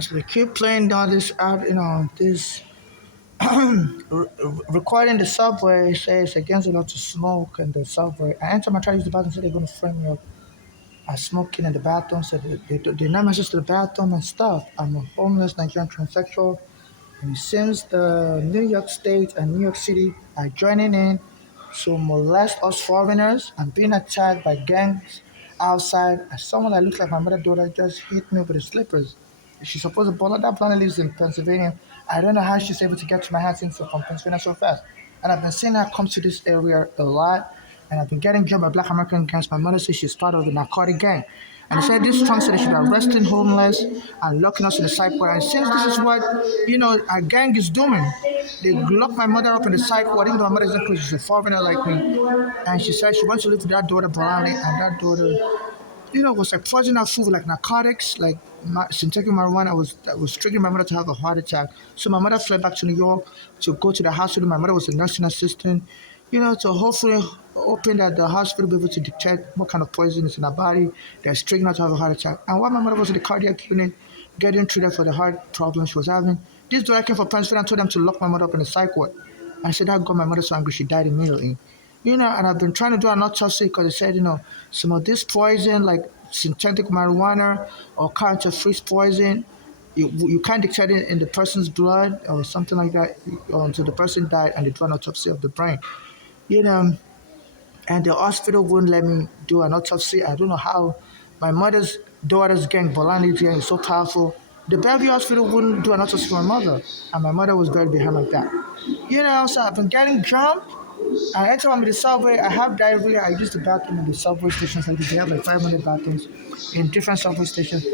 So they keep playing down this out, this recording the subway says against the law to smoke in the subway. And anytime I try to use the bathroom, say they're going to frame me up as smoking in the bathroom. So they not access to the bathroom and stuff. I'm a homeless Nigerian transsexual. And it seems the New York State and New York City are joining in to molest us foreigners and being attacked by gangs outside. As someone that looks like my mother daughter just hit me with the slippers. She's supposed to born that planet lives in Pennsylvania. I don't know how she's able to get to my house from Pennsylvania so fast. And I've been seeing her come to this area a lot. And I've been getting jumped by black American gangs. My mother says she's part of the narcotic gang. And they said this Trump said they should be arresting homeless and locking us in the psych ward. And since this is what, our gang is doing, they lock my mother up in the psych ward, even though my mother isn't close, she's a foreigner like me. And she said she wants to live with that daughter blindly, and that daughter, was like poisoning her food with like narcotics, like synthetic marijuana was triggering my mother to have a heart attack. So my mother fled back to New York to go to the hospital. My mother was a nursing assistant, to hopefully hoping that the hospital will be able to detect what kind of poison is in her body that's triggering her to have a heart attack. And while my mother was in the cardiac unit getting treated for the heart problems she was having, this doctor came from Pennsylvania and told them to lock my mother up in the psych ward. I said that got my mother so angry she died immediately. And I've been trying to do an autopsy because they said, some of this poison, like synthetic marijuana or counterfeit poison, you can't detect it in the person's blood or something like that until the person died and they do an autopsy of the brain. You know, and the hospital wouldn't let me do an autopsy. I don't know how my mother's daughter's gang, Bolani gang, is so powerful. The Bellevue Hospital wouldn't do an autopsy for my mother, and my mother was buried behind like that. So I've been getting jumped. And anytime I'm in the subway, I have diarrhea. I use the bathroom in the subway stations. Like they have like 500 bathrooms in different subway stations.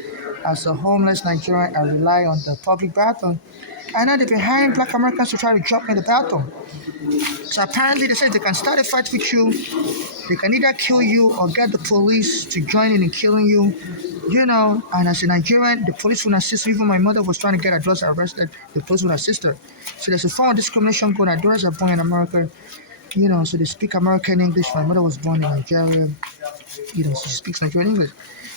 As a homeless Nigerian, I rely on the public bathroom. I know they've been hiring black Americans to try to jump me in the bathroom. So apparently they said they can start a fight with you. They can either kill you or get the police to join in killing you. And as a Nigerian, the police will assist. Even my mother was trying to get her daughter arrested. The police will assist her. So there's a form of discrimination going on. Daughters are born in America. So they speak American English. My mother was born in Nigeria. She speaks Nigerian English.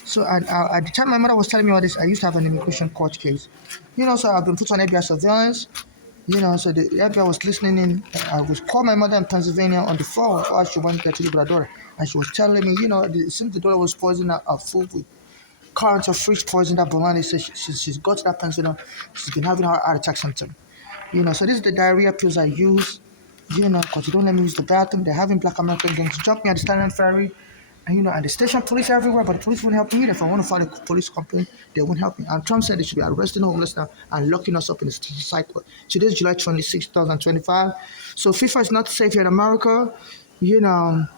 So at the time my mother was telling me all this, I used to have an immigration court case. So I've been put on FBI surveillance. So the FBI was listening in. I was called my mother in Pennsylvania on the phone while she went there to live with her daughter. And she was telling me, since the daughter was poisoning her food with current or fridge poison that Bolani said she's got to that Pennsylvania. She's been having her heart attack symptom. So this is the diarrhea pills I use. Because you don't let me use the bathroom. They're having black American gangs jump me at the Stanton Ferry. And the station police everywhere, but the police won't help me either. If I want to file a police complaint, they won't help me. And Trump said they should be arresting homeless now and locking us up in the cycle. Today's July 26, 2025. So FIFA is not safe here in America.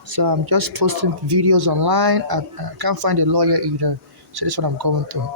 So I'm just posting videos online. I can't find a lawyer either. So that's what I'm going through.